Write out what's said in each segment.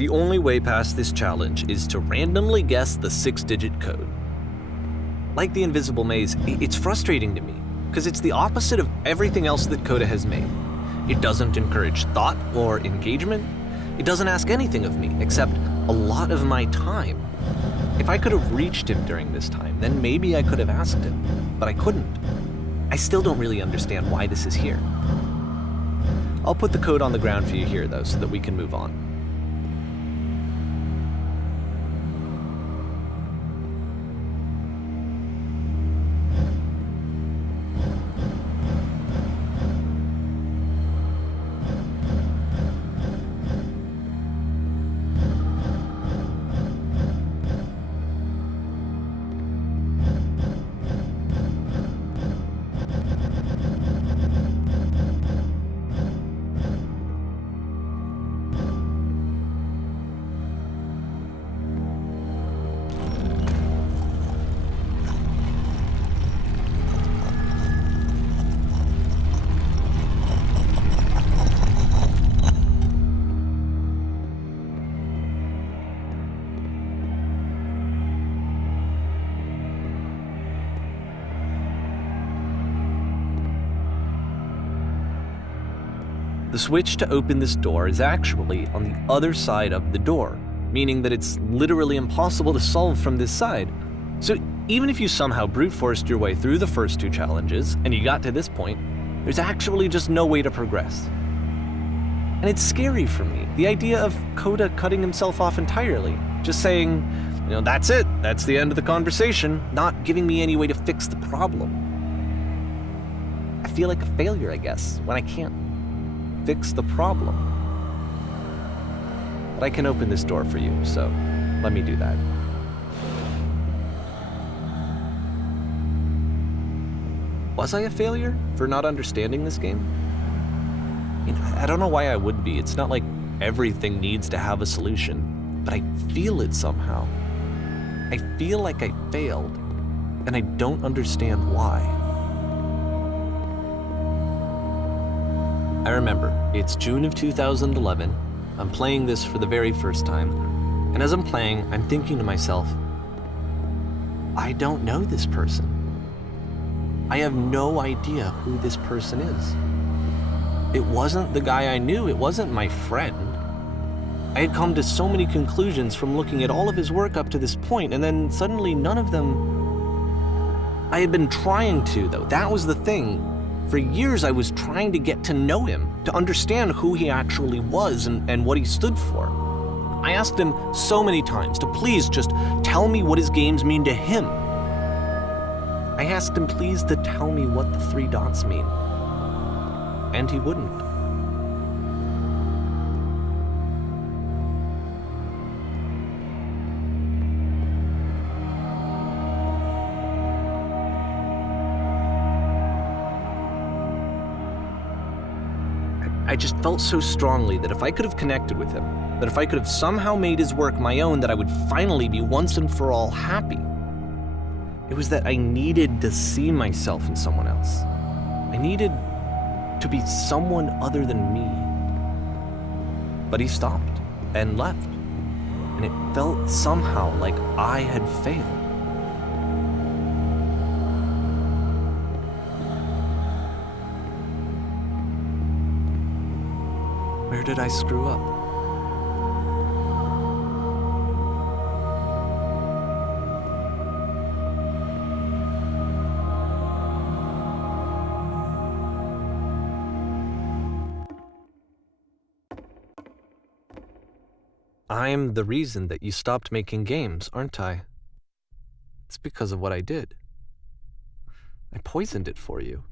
The only way past this challenge is to randomly guess the 6-digit code. Like the Invisible Maze, it's frustrating to me, because it's the opposite of everything else that Coda has made. It doesn't encourage thought or engagement. It doesn't ask anything of me, except a lot of my time. If I could have reached him during this time, then maybe I could have asked him, but I couldn't. I still don't really understand why this is here. I'll put the code on the ground for you here, though, so that we can move on. The switch to open this door is actually on the other side of the door, meaning that it's literally impossible to solve from this side. So even if you somehow brute forced your way through the first 2 challenges and you got to this point, there's actually just no way to progress. And it's scary for me, the idea of Coda cutting himself off entirely, just saying, that's it, that's the end of the conversation, not giving me any way to fix the problem. I feel like a failure, I guess, when I can't fix the problem. But I can open this door for you, so let me do that. Was I a failure for not understanding this game? I don't know why I would be. It's not like everything needs to have a solution, but I feel it somehow. I feel like I failed, and I don't understand why. I remember, it's June of 2011, I'm playing this for the very first time, and as I'm playing, I'm thinking to myself, I don't know this person. I have no idea who this person is. It wasn't the guy I knew, it wasn't my friend. I had come to so many conclusions from looking at all of his work up to this point, and then suddenly none of them... I had been trying to, though, that was the thing. For years, I was trying to get to know him, to understand who he actually was and what he stood for. I asked him so many times to please just tell me what his games mean to him. I asked him please to tell me what the 3 dots mean. And he wouldn't. I just felt so strongly that if I could have connected with him, that if I could have somehow made his work my own, that I would finally be once and for all happy. It was that I needed to see myself in someone else. I needed to be someone other than me. But he stopped and left, and it felt somehow like I had failed. Where did I screw up? I'm the reason that you stopped making games, aren't I? It's because of what I did. I poisoned it for you.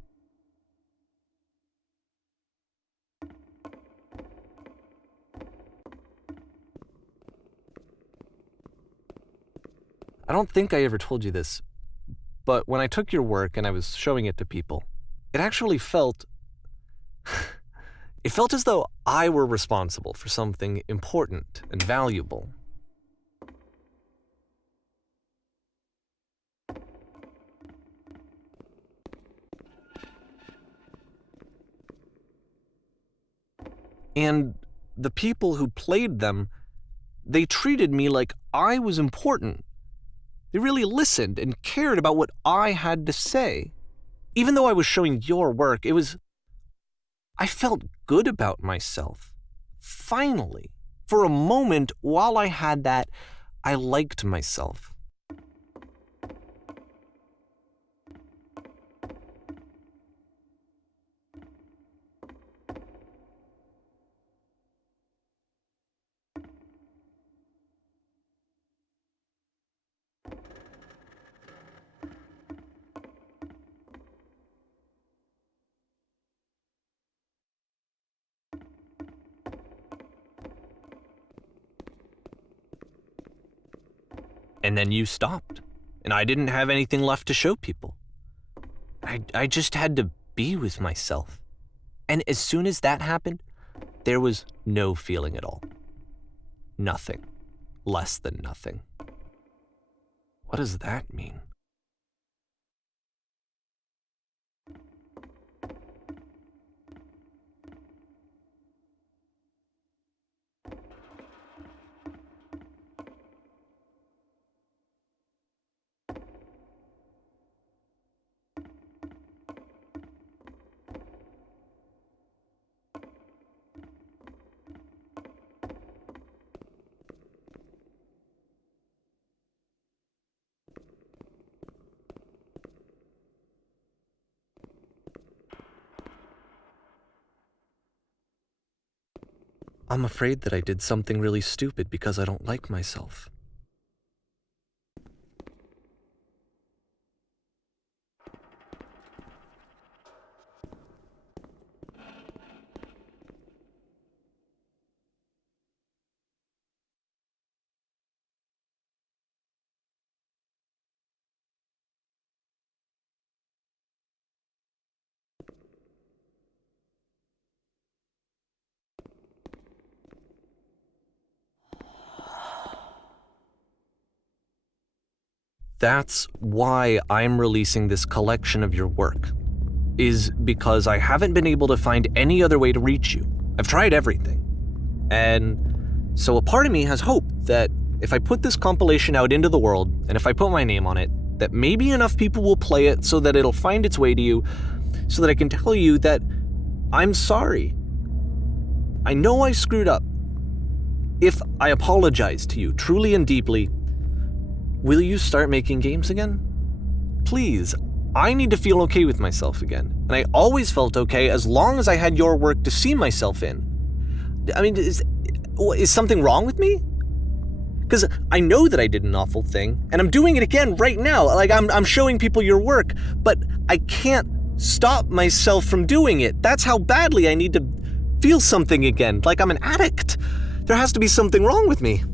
I don't think I ever told you this, but when I took your work and I was showing it to people, it actually felt... it felt as though I were responsible for something important and valuable. And the people who played them They treated me like I was important. They really listened and cared about what I had to say. Even though I was showing your work, I felt good about myself. Finally, for a moment while I had that, I liked myself. And then you stopped, and I didn't have anything left to show people. I just had to be with myself. And as soon as that happened, there was no feeling at all. Nothing. Less than nothing. What does that mean? I'm afraid that I did something really stupid because I don't like myself. That's why I'm releasing this collection of your work, is because I haven't been able to find any other way to reach you. I've tried everything. And so a part of me has hope that if I put this compilation out into the world, and if I put my name on it, that maybe enough people will play it so that it'll find its way to you, so that I can tell you that I'm sorry. I know I screwed up. If I apologize to you truly and deeply, will you start making games again? Please, I need to feel okay with myself again. And I always felt okay as long as I had your work to see myself in. I mean, is something wrong with me? Because I know that I did an awful thing, and I'm doing it again right now. Like, I'm showing people your work, but I can't stop myself from doing it. That's how badly I need to feel something again, like I'm an addict. There has to be something wrong with me.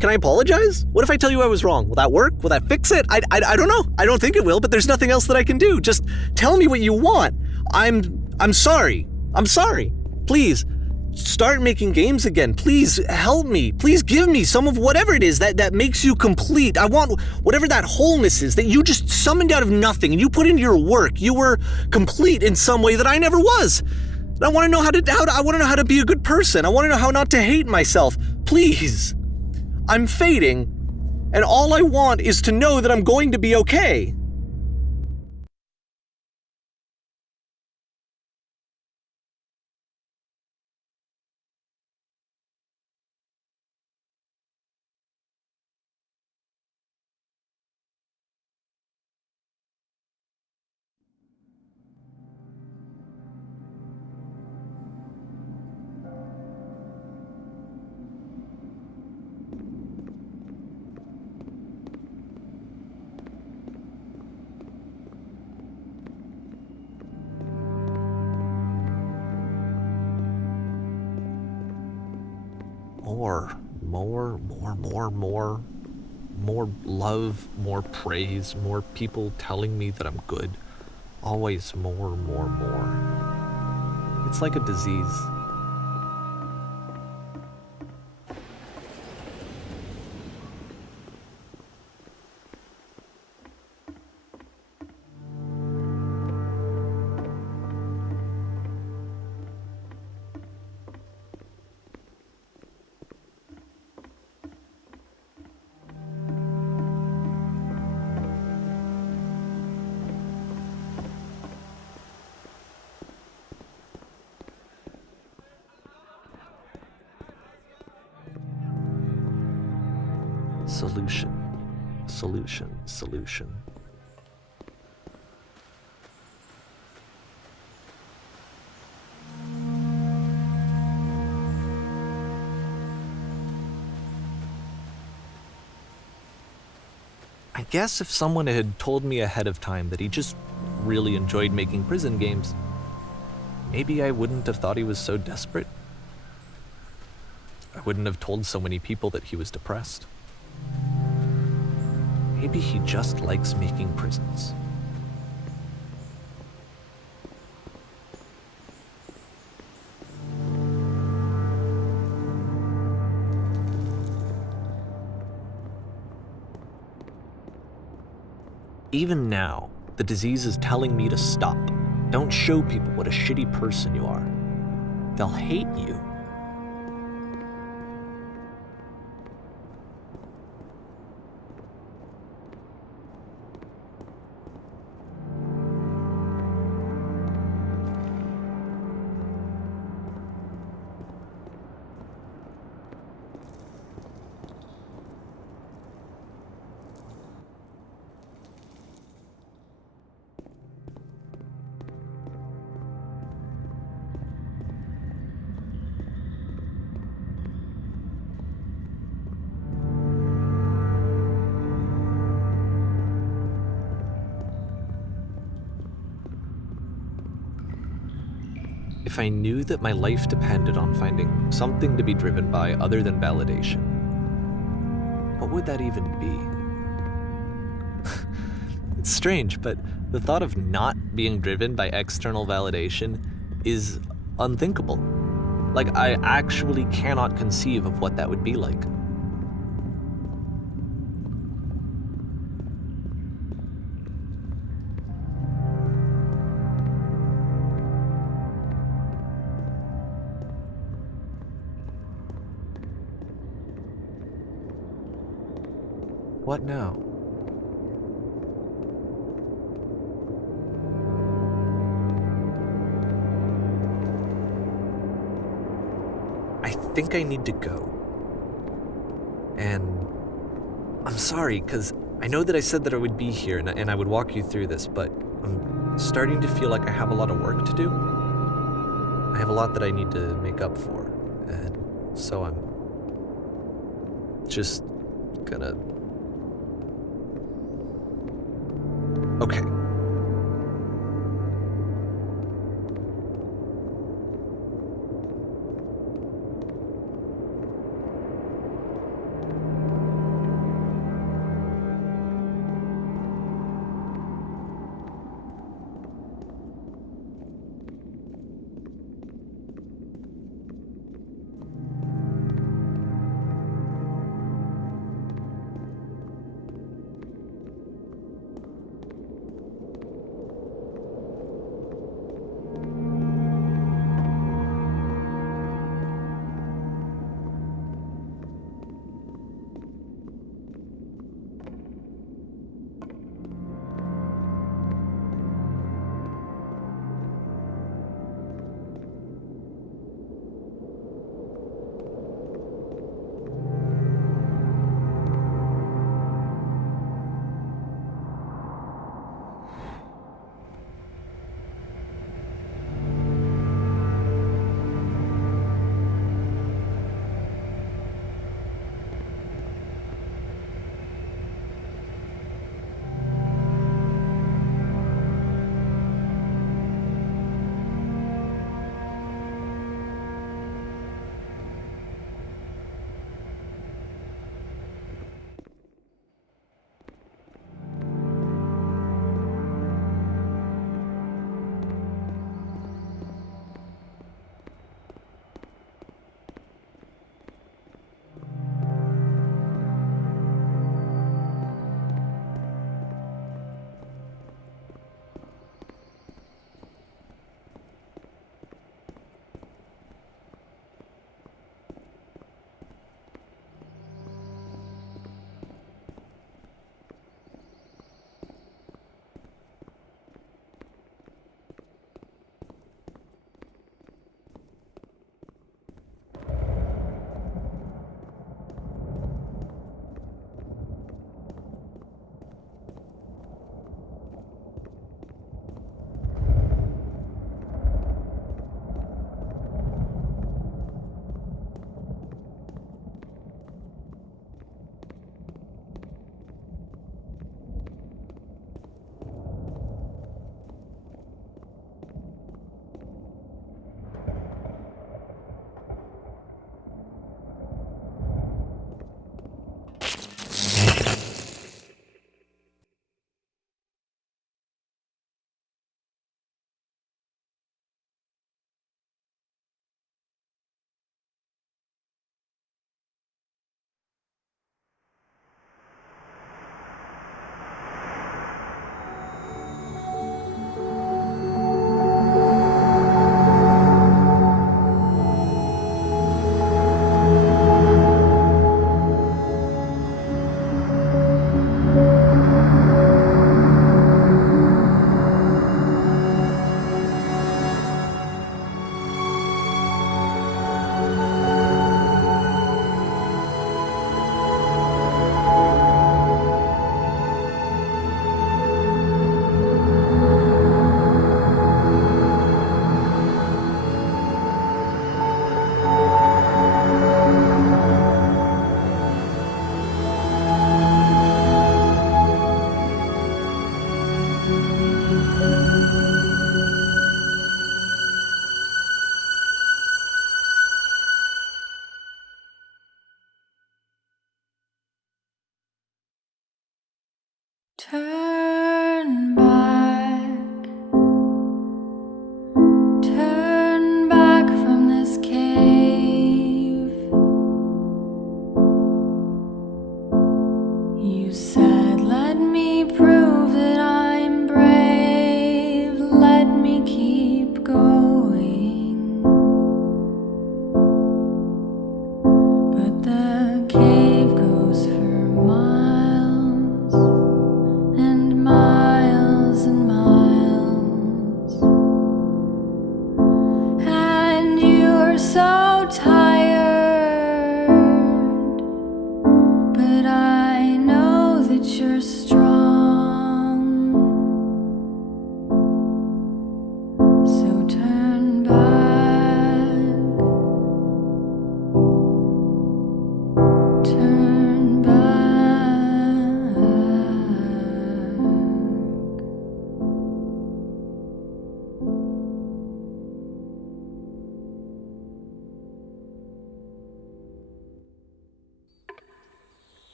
Can I apologize? What if I tell you I was wrong? Will that work? Will that fix it? I don't know. I don't think it will, but there's nothing else that I can do. Just tell me what you want. I'm sorry. I'm sorry. Please, start making games again. Please help me. Please give me some of whatever it is that makes you complete. I want whatever that wholeness is that you just summoned out of nothing and you put into your work. You were complete in some way that I never was. And I want to know I want to know how to be a good person. I want to know how not to hate myself. Please. I'm fading, and all I want is to know that I'm going to be okay. More love, more praise, more people telling me that I'm good. Always more. It's like a disease. Solution. Solution. Solution. I guess if someone had told me ahead of time that he just really enjoyed making prison games, maybe I wouldn't have thought he was so desperate. I wouldn't have told so many people that he was depressed. Maybe he just likes making prisons. Even now, the disease is telling me to stop. Don't show people what a shitty person you are. They'll hate you. If I knew that my life depended on finding something to be driven by other than validation, what would that even be? It's strange, but the thought of not being driven by external validation is unthinkable. Like, I actually cannot conceive of what that would be like. What now? I think I need to go. And I'm sorry, because I know that I said that I would be here and I would walk you through this, but I'm starting to feel like I have a lot of work to do. I have a lot that I need to make up for, and so I'm just gonna... Okay.